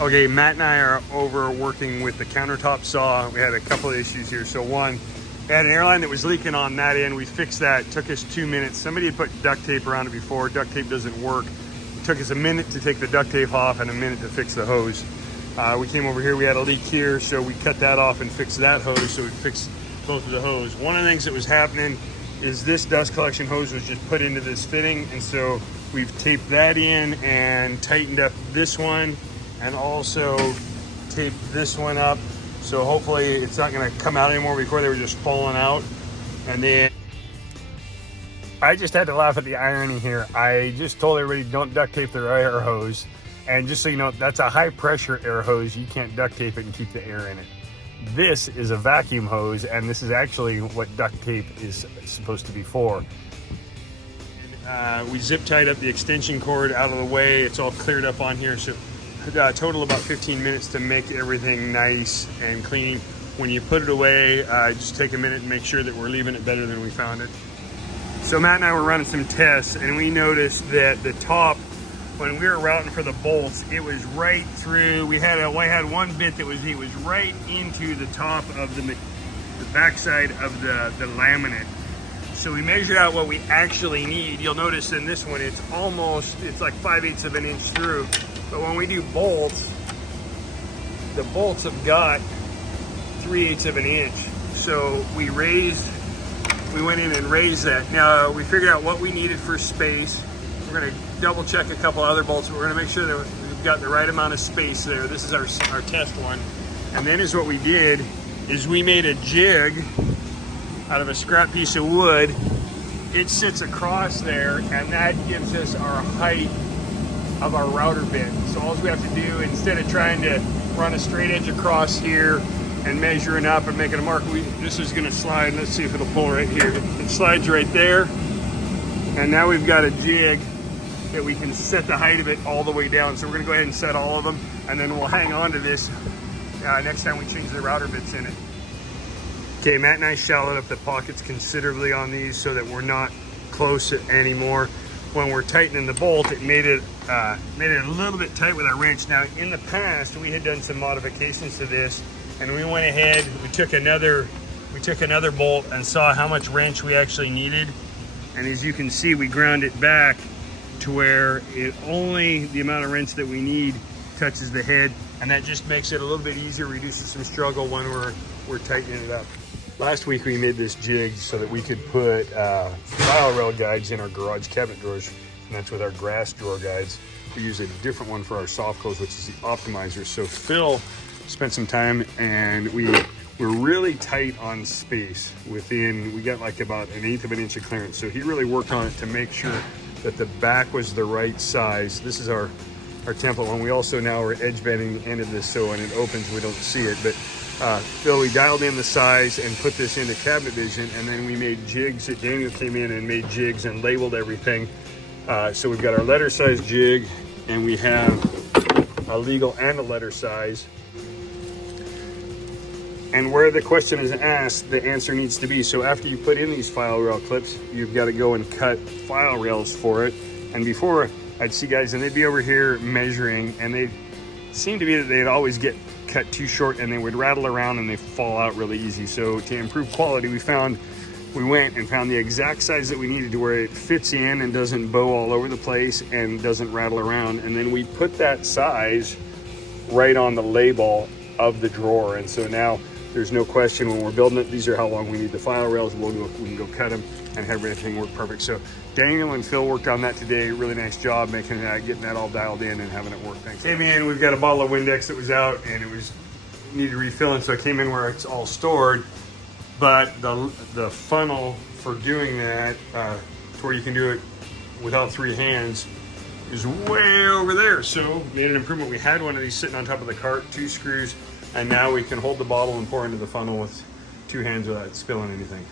Okay, Matt and I are over working with the countertop saw. We had a couple of issues here. So one, we had an airline that was leaking on that end. We fixed that. It took us 2 minutes. Somebody had put duct tape around it before. Duct tape doesn't work. It took us a minute to take the duct tape off and a minute to fix the hose. We came over here, we had a leak here, so we cut that off and fixed that hose, so we fixed both of the hose. One of the things that was happening is this dust collection hose was just put into this fitting, and so we've taped that in and tightened up this one, and also taped this one up, so hopefully it's not going to come out anymore. Before they were just falling out. And then I just had to laugh at the irony here. I just told everybody don't duct tape their air hose, and just so you know, that's a high pressure air hose. You can't duct tape it and keep the air in it. This is a vacuum hose, and this is actually what duct tape is supposed to be for. We zip tied up the extension cord out of the way. It's all cleared up on here, so total about 15 minutes to make everything nice and clean. When you put it away, just take a minute and make sure that we're leaving it better than we found it. So Matt and I were running some tests, and we noticed that the top, when we were routing for the bolts, it was right through. We had one bit that was right into the top of the backside of the laminate. So we measured out what we actually need. You'll notice in this one, it's like 5/8 of an inch through. But when we do bolts, the bolts have got 3/8 of an inch. So we went in and raised that. Now we figured out what we needed for space. We're gonna double check a couple other bolts, but we're gonna make sure that we've got the right amount of space there. This is our test one. And then is what we did is we made a jig out of a scrap piece of wood. It sits across there, and that gives us our height of our router bit. So all we have to do, instead of trying to run a straight edge across here and measuring up and making a mark, this is gonna slide. Let's see if it'll pull right here. It slides right there. And now we've got a jig that we can set the height of it all the way down. So we're gonna go ahead and set all of them, and then we'll hang on to this next time we change the router bits in it. Okay, Matt and I shallowed up the pockets considerably on these so that we're not close anymore. When we're tightening the bolt, it made it a little bit tight with our wrench. Now, in the past, we had done some modifications to this, and we went ahead, we took another bolt and saw how much wrench we actually needed. And as you can see, we ground it back to where only the amount of wrench that we need touches the head, and that just makes it a little bit easier, reduces some struggle when we're tightening it up. Last week we made this jig so that we could put file rail guides in our garage cabinet drawers, and that's with our grass drawer guides. We use a different one for our soft close, which is the optimizer. So Phil spent some time, and we're really tight on space. We got like about 1/8 of an inch of clearance. So he really worked on it to make sure that the back was the right size. This is our template one. We also now are edge banding the end of this, so when it opens, we don't see it. But Phil, we dialed in the size and put this into Cabinet Vision, and then we made jigs. Daniel came in and made jigs and labeled everything. So we've got our letter size jig, and we have a legal and a letter size. And where the question is asked, the answer needs to be. So after you put in these file rail clips, you've got to go and cut file rails for it. And before, I'd see guys, and they'd be over here measuring, and they seemed to be that they'd always get cut too short, and they would rattle around and they fall out really easy. So to improve quality, we went and found the exact size that we needed to where it fits in and doesn't bow all over the place and doesn't rattle around. And then we put that size right on the label of the drawer. And so now there's no question when we're building it, these are how long we need the file rails. We can go cut them and have everything work perfect. So Daniel and Phil worked on that today. Really nice job getting that all dialed in and having it work. Thanks. Came in, we've got a bottle of Windex that was out, and it needed refilling, so I came in where it's all stored. But the funnel for doing that, to where you can do it without 3 hands, is way over there. So made an improvement. We had one of these sitting on top of the cart, 2 screws, and now we can hold the bottle and pour into the funnel with 2 hands without spilling anything.